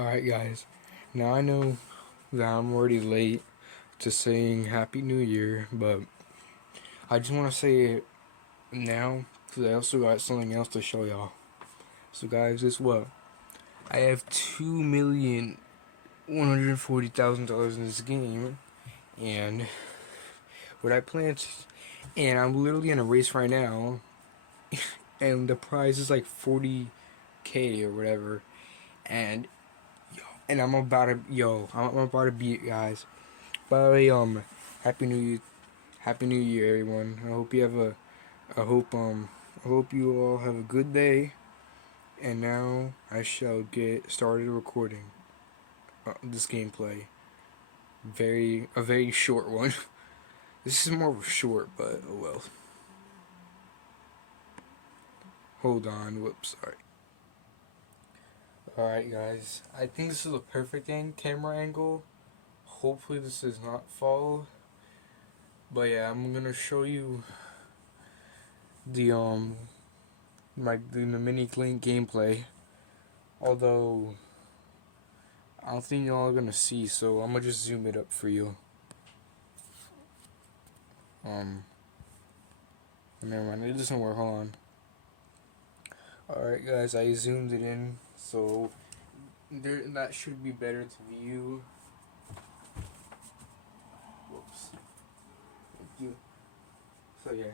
Alright, guys. Now I know that I'm already late to saying Happy New Year, but I just want to say it now because I also got something else to show y'all. So, guys, guess what? I have $2,140,000 in this game, and what I plan to. And I'm literally in a race right now, and the prize is like 40K or whatever. And I'm about to beat it, guys. By the way, Happy New Year, Happy New Year, everyone. I hope you all have a good day. And now I shall get started recording this gameplay. A very short one. This is more of a short, but oh well. Hold on, whoops, sorry. Alright, guys. I think this is a perfect camera angle. Hopefully this does not fall. But yeah, I'm gonna show you the the mini clean gameplay. Although I don't think y'all are gonna see, so I'm gonna just zoom it up for you. Never mind, it doesn't work. Hold on. Alright, guys, I zoomed it in, so that should be better to view. Whoops. Thank you. So yeah.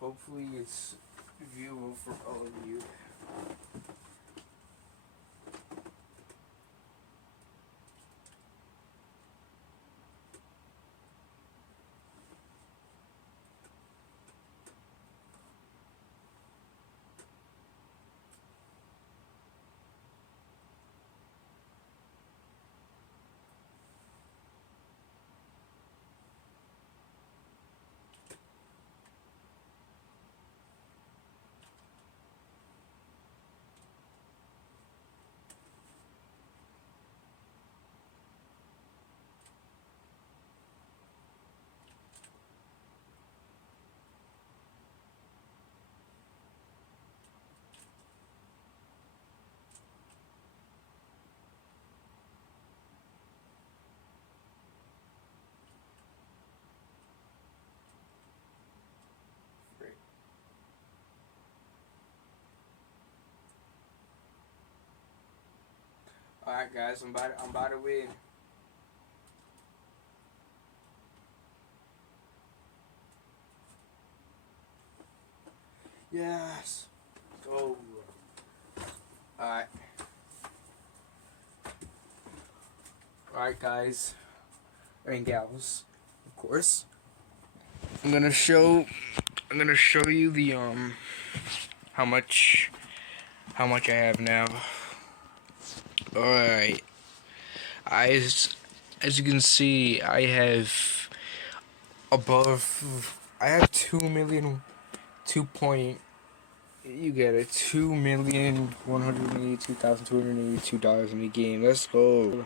Hopefully it's viewable for all of you. Great. Alright, guys, I'm about to win. Yes. Go. Alright. Alright, guys and gals, of course. I'm gonna show you the how much I have now. Alright. As you can see, I have 2 million, 2 point, you get it, $2,182,282 in the game. Let's go.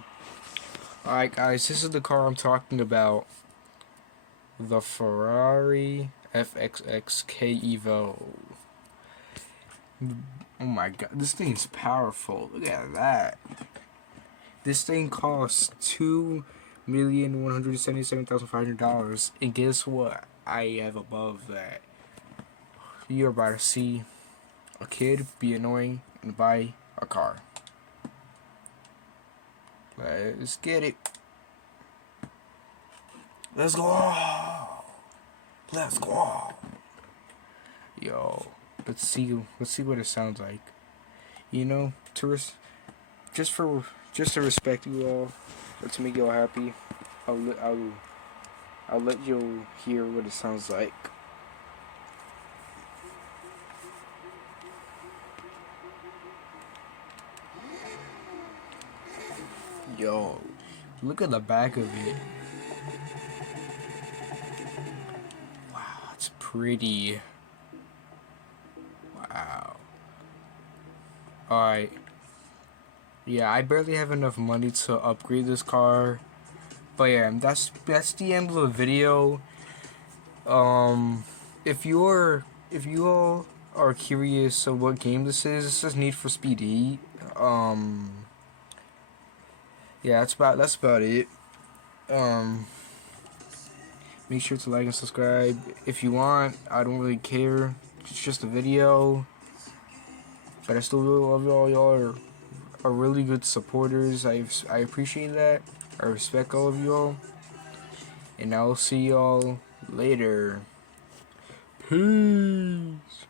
Alright, guys, this is the car I'm talking about. The Ferrari FXXK Evo. Oh my god, this thing's powerful. Look at that. This thing costs $2,177,500, and guess what? I have above that. You're about to see a kid be annoying and buy a car. Let's get it. Let's go. Let's go. Yo, let's see what it sounds like. You know, just to respect you all, or to make you all happy, I'll let you hear what it sounds like. Yo, look at the back of it. Wow, it's pretty. Wow. Alright. Yeah, I barely have enough money to upgrade this car. But yeah, that's the end of the video. if you all are curious of what game this is Need for Speed 8. Yeah, that's about it. Um, Make sure to like and subscribe if you want. I don't really care. It's just a video, but I still really love y'all. Y'all are really good supporters. I appreciate that. I respect all of y'all, and I'll see y'all later. Peace.